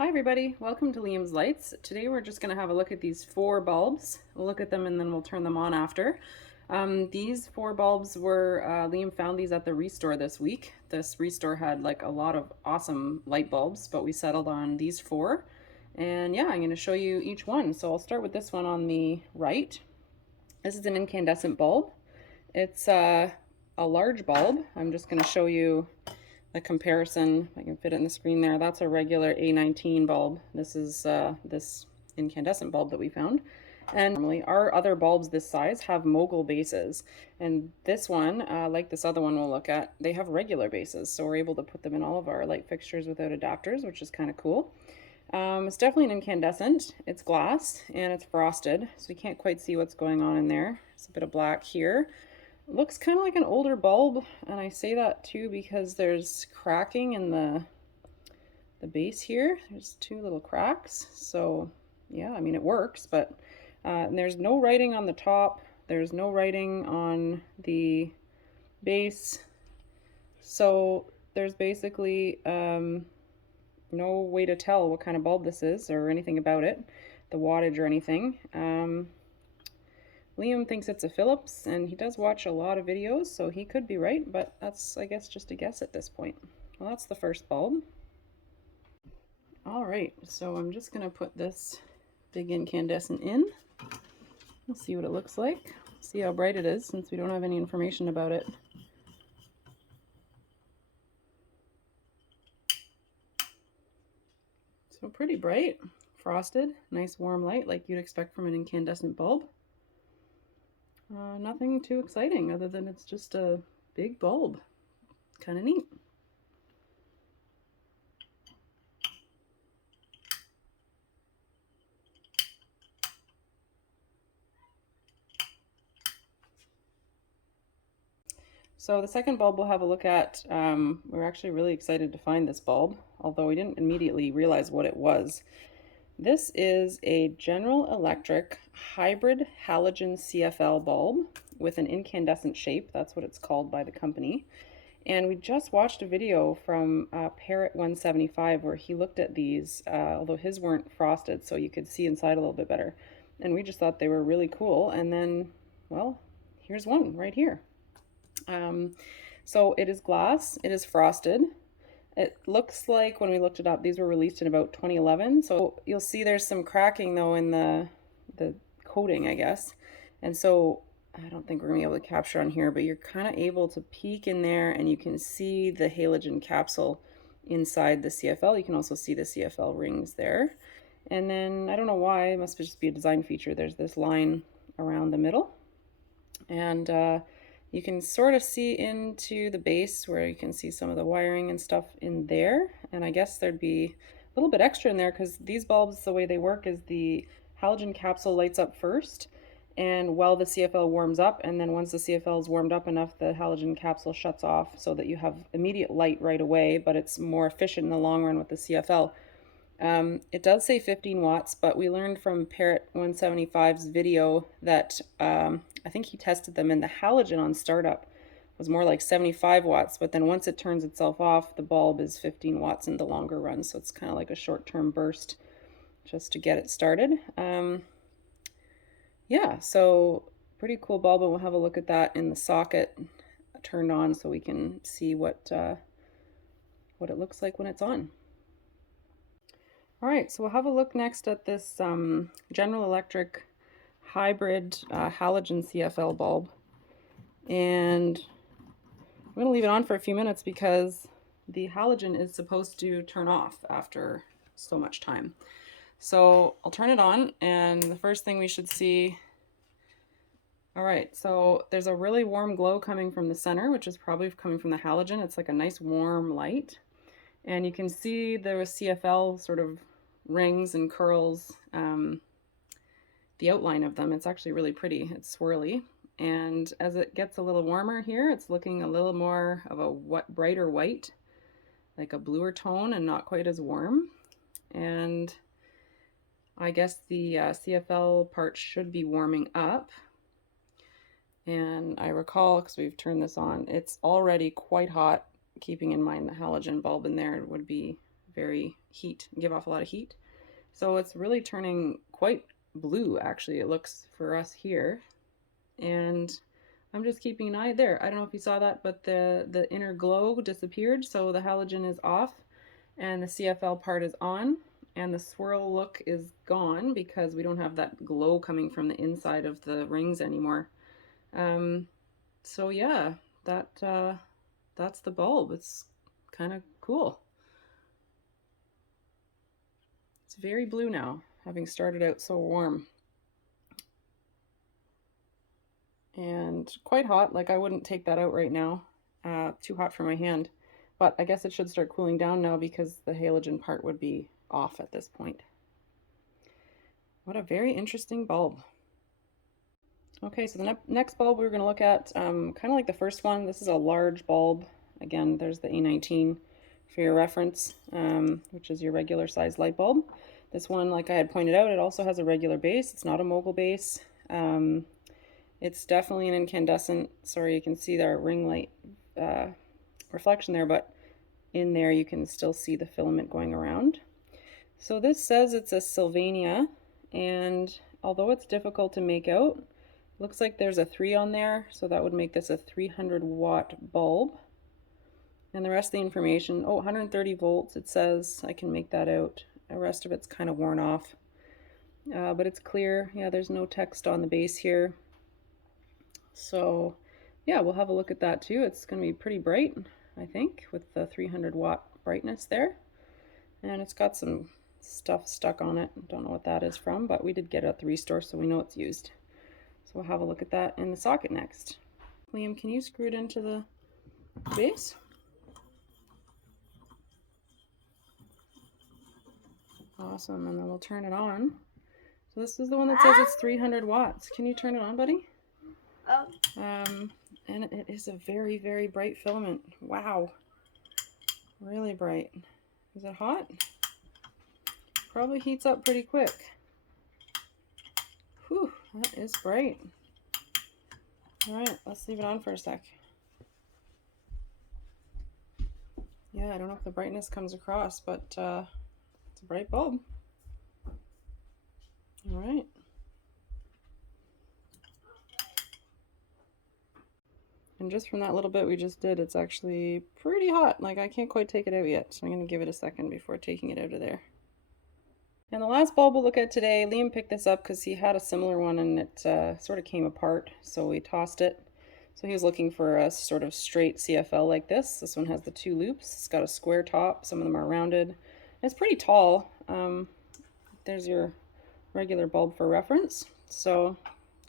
Hi everybody, welcome to Liam's Lights. Today we're just going to have a look at these four bulbs. We'll look at them and then we'll turn them on after. These four bulbs were, Liam found these at the ReStore this week. This ReStore had like a lot of awesome light bulbs, but we settled on these four. And yeah, I'm going to show you each one. So I'll start with this one on the right. This is an incandescent bulb. It's a large bulb. I'm just going to show you a comparison. If I can fit it in the screen there. That's a regular A19 bulb. This is this incandescent bulb that we found. And normally our other bulbs this size have mogul bases. And this one, like this other one we'll look at, they have regular bases. So we're able to put them in all of our light fixtures without adapters, which is kind of cool. It's definitely an incandescent. It's glass and it's frosted, so you can't quite see what's going on in there. There's a bit of black here. Looks kind of like an older bulb, and I say that too because there's cracking in the base here. There's two little cracks, so yeah, I mean it works, but and there's no writing on the top. There's no writing on the base, so there's basically no way to tell what kind of bulb this is or anything about it, the wattage or anything. Liam thinks it's a Philips, and he does watch a lot of videos, so he could be right, but that's, I guess, just a guess at this point. Well, that's the first bulb. All right, so I'm just going to put this big incandescent in. We'll see what it looks like. See how bright it is, since we don't have any information about it. So pretty bright, frosted, nice warm light like you'd expect from an incandescent bulb. Nothing too exciting other than it's just a big bulb. Kind of neat. So the second bulb we'll have a look at, we're actually really excited to find this bulb, although we didn't immediately realize what it was. This is a General Electric hybrid halogen CFL bulb with an incandescent shape. That's what it's called by the company. And we just watched a video from Parrot 175 where he looked at these, although his weren't frosted, so you could see inside a little bit better. And we just thought they were really cool. And then, well, here's one right here. So it is glass, it is frosted. It looks like when we looked it up, these were released in about 2011. So you'll see there's some cracking though in the coating, I guess. And so I don't think we're gonna be able to capture on here, but you're kind of able to peek in there and you can see the halogen capsule inside the CFL. You can also see the CFL rings there. And then I don't know why, it must just be a design feature. There's this line around the middle. And you can sort of see into the base where you can see some of the wiring and stuff in there. And I guess there'd be a little bit extra in there because these bulbs, the way they work is the halogen capsule lights up first and while the CFL warms up, and then once the CFL is warmed up enough, the halogen capsule shuts off so that you have immediate light right away, but it's more efficient in the long run with the CFL. It does say 15 watts, but we learned from Parrot 175's video that I think he tested them and the halogen on startup was more like 75 watts, but then once it turns itself off, the bulb is 15 watts in the longer run. So it's kind of like a short-term burst just to get it started. Yeah, so pretty cool bulb, and we'll have a look at that in the socket turned on so we can see what it looks like when it's on. All right, so we'll have a look next at this General Electric hybrid halogen CFL bulb. And I'm going to leave it on for a few minutes because the halogen is supposed to turn off after so much time. So I'll turn it on, and the first thing we should see, all right, so there's a really warm glow coming from the center, which is probably coming from the halogen. It's like a nice warm light. And you can see the CFL sort of rings and curls, the outline of them. It's actually really pretty. It's swirly. And as it gets a little warmer here, it's looking a little more of a brighter white, like a bluer tone and not quite as warm. And I guess the CFL part should be warming up. And I recall, because we've turned this on, it's already quite hot, keeping in mind the halogen bulb in there would be very, heat, give off a lot of heat. So it's really turning quite blue, actually, it looks for us here. And I'm just keeping an eye there. I don't know if you saw that, but the inner glow disappeared, so the halogen is off and the CFL part is on, and the swirl look is gone because we don't have that glow coming from the inside of the rings anymore. So yeah, that's the bulb. It's kind of cool. It's very blue now, having started out so warm. And quite hot, like I wouldn't take that out right now. Too hot for my hand. But I guess it should start cooling down now because the halogen part would be off at this point. What a very interesting bulb. Okay, so the next bulb we're going to look at, kind of like the first one, this is a large bulb. Again, there's the A19 for your reference, which is your regular size light bulb. This one, like I had pointed out, it also has a regular base. It's not a mogul base. It's definitely an incandescent. Sorry, you can see the ring light reflection there, but in there you can still see the filament going around. So this says it's a Sylvania, and although it's difficult to make out, looks like there's a 3 on there, so that would make this a 300 watt bulb. And the rest of the information, 130 volts, it says. I can make that out. The rest of it's kind of worn off, but it's clear. Yeah, there's no text on the base here. So yeah, we'll have a look at that too. It's going to be pretty bright, I think, with the 300 watt brightness there. And it's got some stuff stuck on it. Don't know what that is from, but we did get it at the ReStore, so we know it's used. So we'll have a look at that in the socket next. Liam, can you screw it into the base? Awesome, and then we'll turn it on. So this is the one that says it's 300 watts. Can you turn it on, buddy? And it is a very, very bright filament. Wow. Really bright. Is it hot? Probably heats up pretty quick. Whew, that is bright. Alright, let's leave it on for a sec. Yeah, I don't know if the brightness comes across, but it's a bright bulb. Alright. And just from that little bit we just did, it's actually pretty hot. Like, I can't quite take it out yet, so I'm going to give it a second before taking it out of there. And the last bulb we'll look at today, Liam picked this up because he had a similar one and it sort of came apart, so we tossed it. So he was looking for a sort of straight CFL like this. This one has the 2 loops. It's got a square top. Some of them are rounded. It's pretty tall. There's your regular bulb for reference. So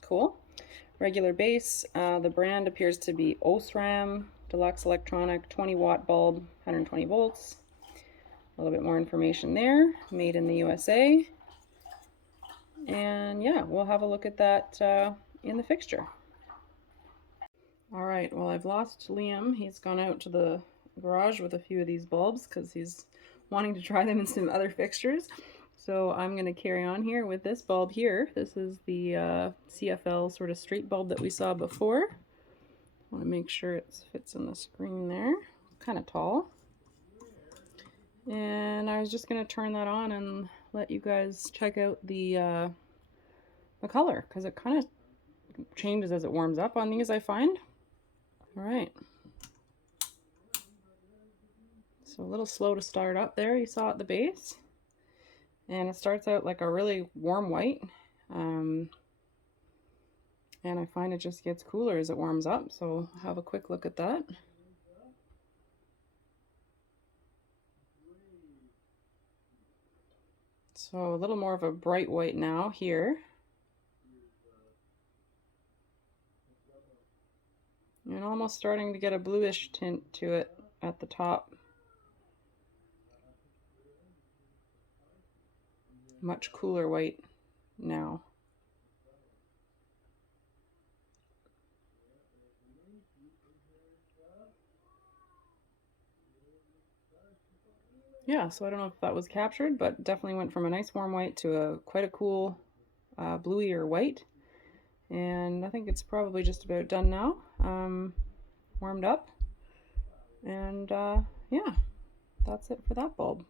cool. Regular base. The brand appears to be Osram Deluxe Electronic 20 watt bulb, 120 volts. A little bit more information there. Made in the USA. And yeah, we'll have a look at that in the fixture. All right, well, I've lost Liam. He's gone out to the garage with a few of these bulbs because he's wanting to try them in some other fixtures. So I'm going to carry on here with this bulb here. This is the CFL sort of straight bulb that we saw before. I want to make sure it fits in the screen there. Kind of tall. And I was just going to turn that on and let you guys check out the color, because it kind of changes as it warms up on these, I find. All right. So a little slow to start up there, you saw at the base. And it starts out like a really warm white. And I find it just gets cooler as it warms up. So have a quick look at that. So a little more of a bright white now here. And almost starting to get a bluish tint to it at the top. Much cooler white now. Yeah, so I don't know if that was captured, but definitely went from a nice warm white to quite a cool bluier white. And I think it's probably just about done now. Warmed up. And yeah, that's it for that bulb.